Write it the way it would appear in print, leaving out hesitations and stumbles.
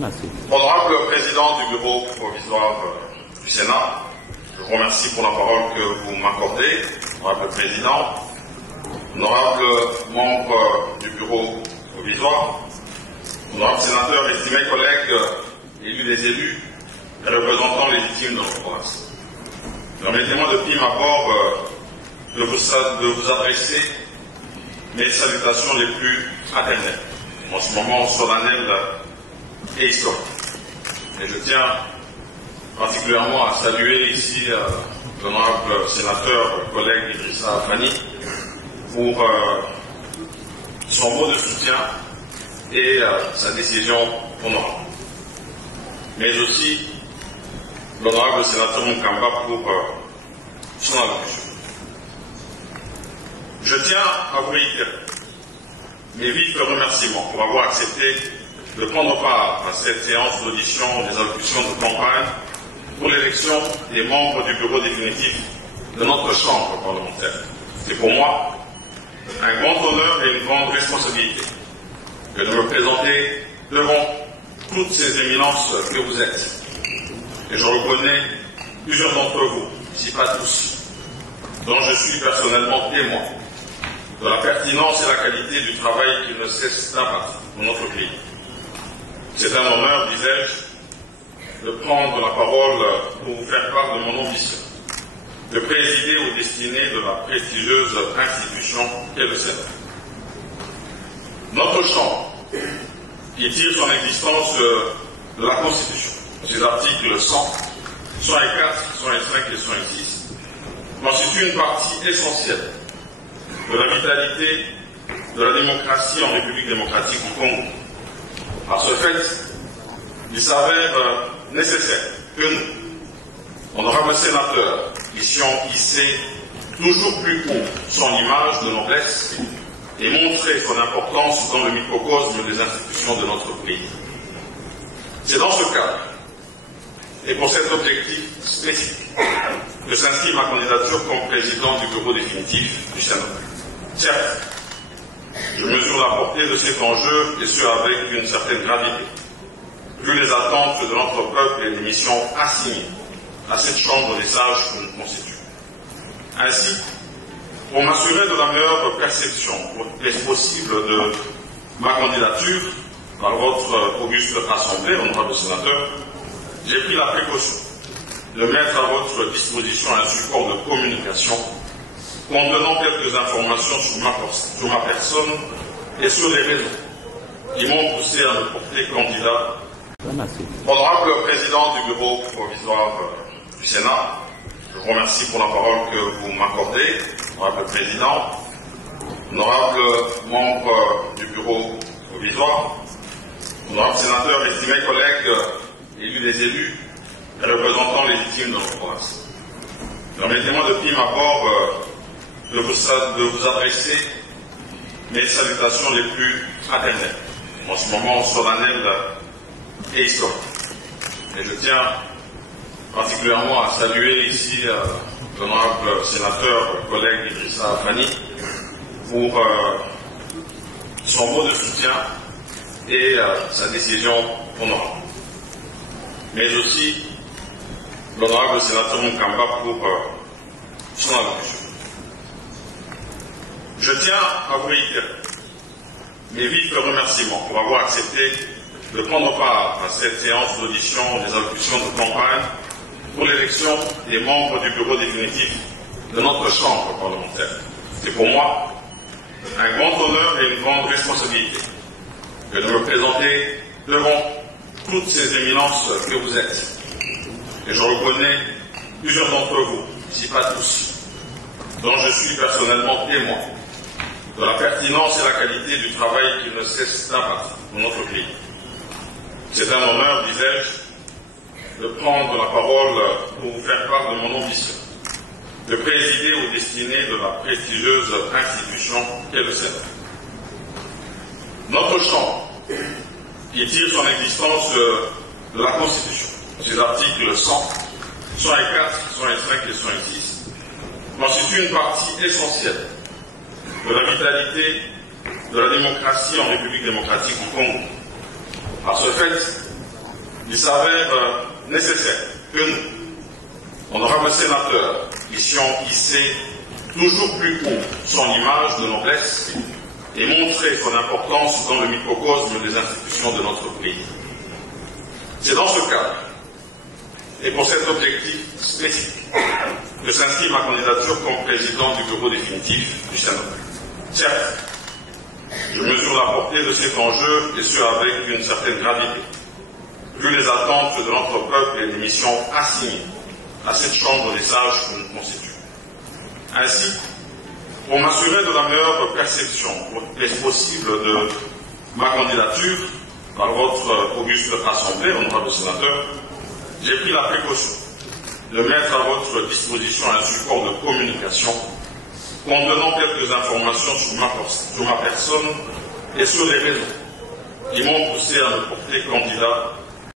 Merci. Honorable Président du Bureau provisoire du Sénat, je vous remercie pour la parole que vous m'accordez. Honorable Président, honorable membre du Bureau provisoire, honorable sénateur, estimés collègues, élus des élus et représentants légitimes de notre province. Permettez-moi de prime abord de vous adresser mes salutations les plus fraternelles en ce moment solennel et historique. Et je tiens particulièrement à saluer ici l'honorable sénateur collègue Idrissa Afani pour son mot de soutien et sa décision honorable. Mais aussi l'honorable sénateur Mukamba pour son allocution. Je tiens à vous réitérer mes vifs remerciements pour avoir accepté de prendre part à cette séance d'audition des allocutions de campagne pour l'élection des membres du bureau définitif de notre Chambre parlementaire. C'est pour moi un grand honneur et une grande responsabilité que de me présenter devant toutes ces éminences que vous êtes. Et je reconnais plusieurs d'entre vous, si pas tous, dont je suis personnellement témoin de la pertinence et la qualité du travail qui ne cesse d'abattre dans notre pays. C'est un honneur, disais-je, de prendre la parole pour vous faire part de mon ambition, de présider aux destinées de la prestigieuse institution qu'est le Sénat. Notre Chambre, qui tire son existence de la Constitution, ses articles 100, 104, 105 et 106, constitue une partie essentielle de la vitalité de la démocratie en République démocratique du Congo. Par ce fait, il s'avère nécessaire que nous, honorables sénateurs, puissions hisser toujours plus haut son image de noblesse et montrer son importance dans le microcosme des institutions de notre pays. C'est dans ce cadre, et pour cet objectif spécifique, que s'inscrit ma candidature comme président du bureau définitif du Sénat. Certes, je mesure la portée de cet enjeu, et ce avec une certaine gravité, vu les attentes de notre peuple et les missions assignées à cette chambre des sages que nous constituons. Ainsi, pour m'assurer de la meilleure perception possible de ma candidature par votre auguste assemblée, honorable sénateur, j'ai pris la précaution de mettre à votre disposition un support de communication contenant quelques informations sur ma personne et sur les raisons qui m'ont poussé à me porter candidat. Merci. Honorable président du bureau provisoire du Sénat, je vous remercie pour la parole que vous m'accordez. Honorable président, honorable membre du bureau provisoire, honorable sénateur, estimés collègues, élus des élus et représentants légitimes de notre province. Permettez-moi de prime abord de vous adresser mes salutations les plus fraternelles en ce moment solennel et historique. Et je tiens particulièrement à saluer ici l'honorable sénateur collègue Idrissa Afani pour son mot de soutien et sa décision honorable. Mais aussi l'honorable sénateur Mukamba pour son allocution. Je tiens à vous réitérer mes vifs remerciements pour avoir accepté de prendre part à cette séance d'audition des allocutions de campagne pour l'élection des membres du bureau définitif de notre Chambre parlementaire. C'est pour moi un grand honneur et une grande responsabilité que de me présenter devant toutes ces éminences que vous êtes. Et je reconnais plusieurs d'entre vous, si pas tous, dont je suis personnellement témoin de la pertinence et la qualité du travail qui ne cesse d'abattre dans notre pays. C'est un honneur, disais-je, de prendre la parole pour vous faire part de mon ambition, de présider aux destinées de la prestigieuse institution qu'est le Sénat. Notre Chambre, qui tire son existence de la Constitution, ses articles 100, 104, 105 et 106, constitue une partie essentielle de la vitalité de la démocratie en République démocratique du Congo. Par ce fait, il s'avère nécessaire que nous, honorables sénateurs, puissions hisser toujours plus haut son image de noblesse et montrer son importance dans le microcosme des institutions de notre pays. C'est dans ce cadre et pour cet objectif spécifique que s'inscrit ma candidature comme président du bureau définitif du Sénat. Certes, je mesure la portée de cet enjeu et ce avec une certaine gravité, vu les attentes de notre peuple et les missions assignées à cette chambre des sages que nous constituons. Ainsi, pour m'assurer de la meilleure perception possible de ma candidature par votre auguste assemblée, honorable sénateur, j'ai pris la précaution de mettre à votre disposition un support de communication contenant quelques informations sur ma personne et sur les raisons qui m'ont poussé à me porter candidat